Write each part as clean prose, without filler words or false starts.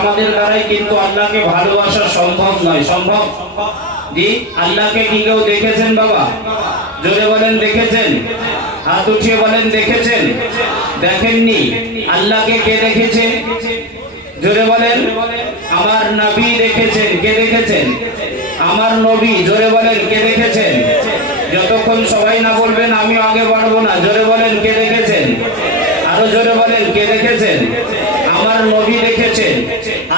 আমাদের দ্বারাই কিন্তু আল্লাহকে ভালোবাসা সম্ভব নয়। সম্ভব? জি। আল্লাহকে কি কেউ দেখেছেন বাবা? জোরে বলেন দেখেছেন? হাত উঠিয়ে বলেন দেখেছেন? দেখেননি? আল্লাহকে কে দেখেছে? জোরে বলেন। আমার নবী দেখেছেন। কে দেখেছেন? আমার নবী। জোরে বলেন কে দেখেছেন? যতক্ষণ সবাই না বলবেন আমি আগে বাড়বো না। জোরে বলেন কে দেখেছেন? আরো জোরে বলেন কে দেখেছেন? আমার নবী দেখেছেন।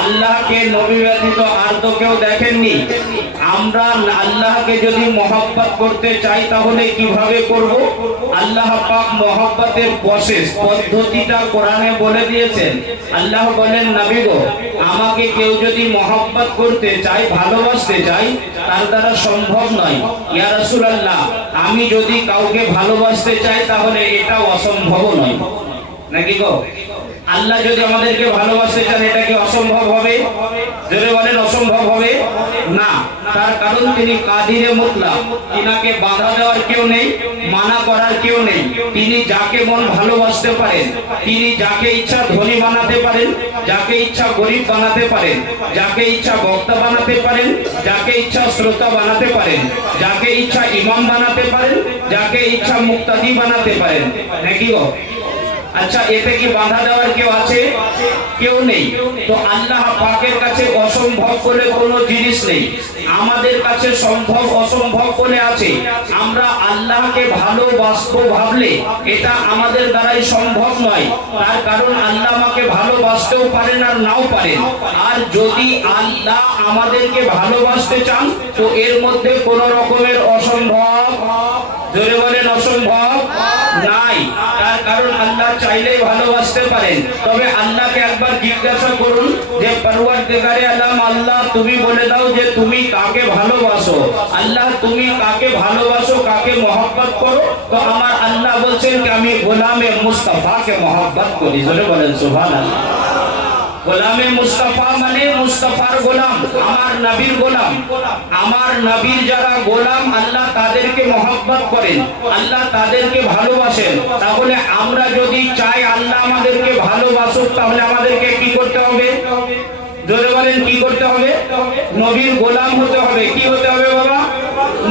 আল্লাহকে নবী ব্যতীত আর তো কেউ দেখেননি। আমরা আল্লাহকে যদি মহব্বত করতে চাই তাহলে কিভাবে করব? আল্লাহ পাক মহব্বতের প্রসেস পদ্ধতিটা কোরআনে বলে দিয়েছেন। আল্লাহ বলেন নবী গো, আমাকে কেউ যদি মহব্বত করতে চায়, ভালোবাসতে চায়, তার দ্বারা সম্ভব নয়। ইয়া রাসূলুল্লাহ, আমি যদি কাউকে ভালোবাসতে চাই তাহলে এটা অসম্ভব নয়, নাকি গো? আল্লাহ যদি আমাদেরকে ভালোবাসতে চান এটা কি অসম্ভব হবে? জোরে বলেন অসম্ভব হবে না। তার কারণ তিনি কাদিরে মুতলাক, তিনাকে বাধা দেওয়ার কেউ নেই, মানা করার কেউ নেই। তিনি যাকে মন ভালোবাসতে পারেন, তিনি যাকে ইচ্ছা ধনী বানাতে পারেন, যাকে ইচ্ছা গরিব বানাতে পারেন, যাকে ইচ্ছা বক্তা বানাতে পারেন, যাকে ইচ্ছা শ্রোতা বানাতে পারেন, যাকে ইচ্ছা ইমাম বানাতে পারেন, যাকে ইচ্ছা মুক্তাদি বানাতে পারেন, নাকি গো? আচ্ছা, এতে কি বাধা দেওয়ার কেউ আছে? কেউ নেই। তো আল্লাহ পাকের কাছে অসম্ভব বলে কোনো জিনিস নেই, আমাদের কাছে সম্ভব অসম্ভব বলে আছে। আমরা আল্লাহকে ভালোবাসবো ভাবলে এটা আমাদের দ্বারাই সম্ভব নয়। তার কারণ আল্লাহ আমাকে ভালোবাসতেও পারেন আর নাও পারেন। আর যদি আল্লাহ আমাদেরকে ভালোবাসতে চান তো এর মধ্যে কোনো রকমের অসম্ভব, জোরে বলেন অসম্ভব নাই। তার কারণ আল্লাহ চাইলেই ভালোবাসতে পারেন। তবে আল্লাহকে একবার জিজ্ঞাসা করুন যে পরওয়ারদিগারে আলম আল্লাহ, তুমি বলে দাও যে তুমি কাকে ভালোবাসো। আল্লাহ তুমি কাকে ভালোবাসো, কাকে মহব্বত করো? তো আমার আল্লাহ বলছেন যে আমি গোলামে মুস্তাফাকে মহব্বত করি। জোরে বলেন সুবহানাল্লাহ। গোলামে মুস্তাফা মানে মুস্তাফার গোলাম, আমার নবীর গোলাম। আমার নবীর যারা গোলাম আল্লাহ তাদেরকে মহব্বত করেন, আল্লাহ তাদেরকে ভালোবাসেন। তাহলে আমরা যদি চাই আল্লাহ আমাদেরকে ভালোবাসুক তাহলে আমাদেরকে কি করতে হবে? জোরে বলেন কি করতে হবে? নবীর গোলাম হতে হবে। কি হতে হবে বাবা?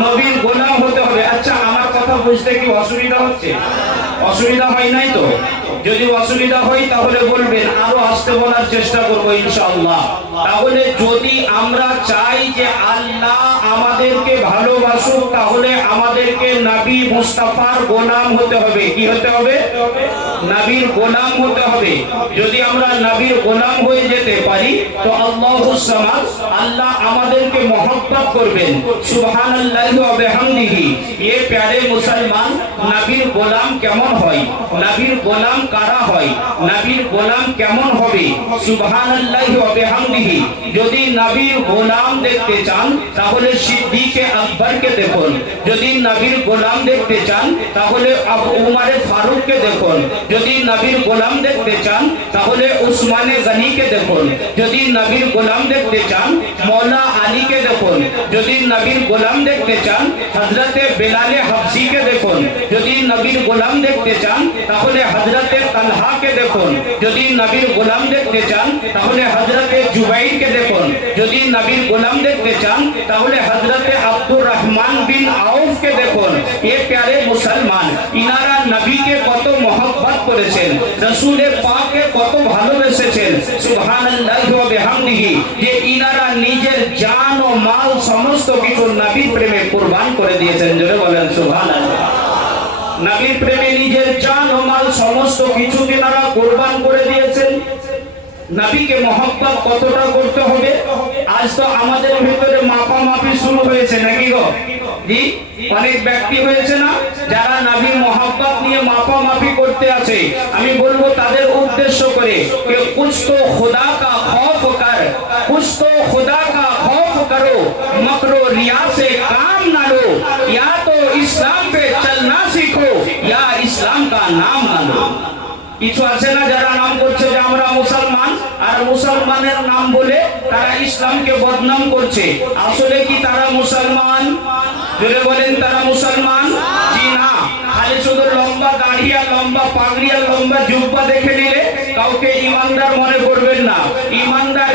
নবীর গোলাম হতে হবে। আচ্ছা, আমার কথা বুঝতে কি অসুবিধা হচ্ছে? অসুবিধা হয় নাই তো? যদি অসুবিধা হয় তাহলে বলবেন, আরো আসতে বলার চেষ্টা করবো ইনশাআল্লাহ। তাহলে যদি আমরা চাই যে আল্লাহ আমাদেরকে ভালোবাসুক তাহলে আমাদেরকে নবী মুস্তাফার গোলাম হতে হবে। কি হতে হবে? নবীর গোলাম হতে হবে। যদি আমরা নবীর গোলাম হয়ে যেতে পারি তো আল্লাহুস সামাদ, আল্লাহ আমাদেরকে মহব্বত করবেন। সুবহানাল্লাহি ওয়া বিহামদিহি। ये प्यारे मुसलमान, নবীর গোলাম কেমন হয়? নবীর গোলাম কারা হয়? নবীর গোলাম কেমন হবে? সুবহানাল্লাহি ওয়া বিহামদিহি। যদি নবীর গোলাম দেখতে চান তাহলে সিদ্দিকে আকবরকে দেখুন। যদি নবীর গোলাম দেখতে চান তাহলে উমরে ফারুককে দেখুন। যদি নবীর গোলাম দেখতে চান তাহলে উসমানে গনিকে দেখুন। যদি নবীর গোলাম দেখতে চান মৌলা আলীকে দেখুন। যদি নবীর গোলাম দেখতে চান হযরতে বেলালে হাবশিকে দেখুন। যদি নবীর গোলাম দেখতে চান তাহলে হযরতে তালহাকে দেখুন। যদি নবীর গোলাম দেখতে চান তাহলে হযরতে জুবাইরকে দেখুন। যদি নবীর গোলাম দেখতে চান তাহলে হযরতে আব্দুর রহমান বিন আউফকে দেখুন। ये प्यारे मुसलमान, ইনারা নবীকে কত মহব্বত করেছেন, রাসূলে পাককে কত ভালোবেসেছেন। সুবহানাল্লাহি ওয়া বিহামদিহি। যে ইনারা নিজের জান ও মাল সমস্ত কিছু নবীর প্রেমে কুরবান করে দিয়েছেন। জোরে বলেন সুবহানাল্লাহ। নবীর প্রেমে নিজের জান ও মাল সমস্ত কিছু তিনারা কুরবান করে দিয়েছেন। নবীকে মহব্বত কতটা করতে হবে? আজ তো আমাদের ভিতরে মাপামাপি শুরু হয়েছে, নাকি গো? জি, অনেক ব্যক্তি হয়েছে না যারা নবীর মহব্বত নিয়ে মাপামাপি করতে আছে। আমি বলবো তাদের উদ্দেশ্য করে कि कुछ तो खुदा का खौफ कर, कुछ तो खुदा का खौफ करो, मकरो रिया से काम ना लो, या तो इस्लाम पे चलना सीखो या इस्लाम का नाम ना लो। কিছু আছে না যারা নাম করছে যে আমরা মুসলমান, আর মুসলমানের নাম বলে তারা ইসলামকে বদনাম করছে। আসলে কি তারা মুসলমান? জোরে বলেন তারা মুসলমান? জি না। খালি শুধু লম্বা দাড়ি আর লম্বা পাগড়ি আর লম্বা জুব্বা দেখে নিলে কাউকে ইমানদার মনে করবেন না। ইমানদার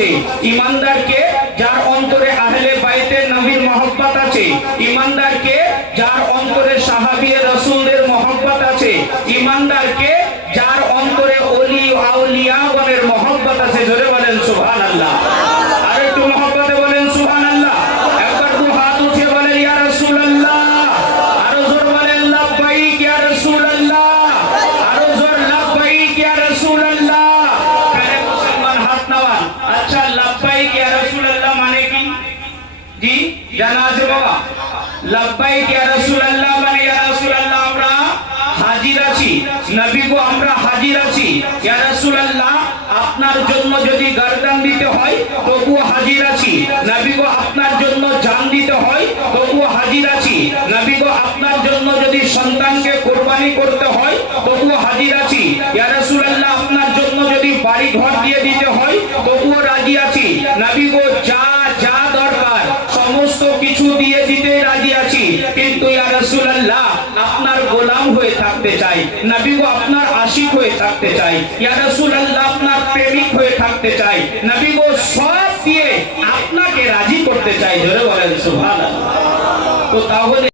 আছে। ইমানদারকে যার অন্তরে আহলে বাইতে নবীর মহব্বত আছে। ইমানদারকে যার অন্তরে সাহাবী রাসূলদের মহব্বত আছে। ইমানদারকে যার অন্তরে ওলি আউলিয়াগণের মহব্বত আছে। জোরে বলেন সুবহানাল্লাহ। আর একটু মহব্বতে বলেন সুবহানাল্লাহ। একবার দু হাত উঠিয়ে বলেন ইয়া রাসূলুল্লাহ। আরো জোর বলেন লাব্বাইক ইয়া রাসূলুল্লাহ। আরো জোর লাব্বাইক ইয়া রাসূলুল্লাহ। প্যারে মুসলমান হাত নামান। আচ্ছা লাব্বাইক ইয়া রাসূলুল্লাহ মানে কি? জি জানা আছে বাবা? লাব্বাইক ইয়া রাসূলুল্লাহ মানে ইয়া রাসূলুল্লাহ আমরা হাজির আছি। নবী গো আমরা হাজির আছি। ইয়া রাসূলুল্লাহ আপনার জন্য যদি গর্দান দিতে হয় তবুও হাজির আছি। নবী গো আপনার জন্য জান দিতে হয় তবুও হাজির আছি। নবী গো আপনার জন্য যদি সন্তানকে কুরবানি করতে হয় তবুও হাজির আছি। ইয়া রাসূলুল্লাহ আপনার জন্য যদি বাড়ি ঘর দিয়ে দিতে হয় তবুও রাজি আছি। নবী গো যা যা দরকার সমস্ত কিছু দিয়ে দিতে রাজি আছি। কিন্তু ইয়া রাসূলুল্লাহ আপনার গোলাম হয়ে থাকতে চাই। নবী গো আপনার আশিক হয়ে থাকতে চাই। ইয়া রাসূলুল্লাহ আপনার প্রেমিক হয়ে থাকতে চাই। নবী গো সব দিয়ে আপনাকে রাজি করতে চাই। জোরে বলেন সুবহানাল্লাহ। তো তাহলে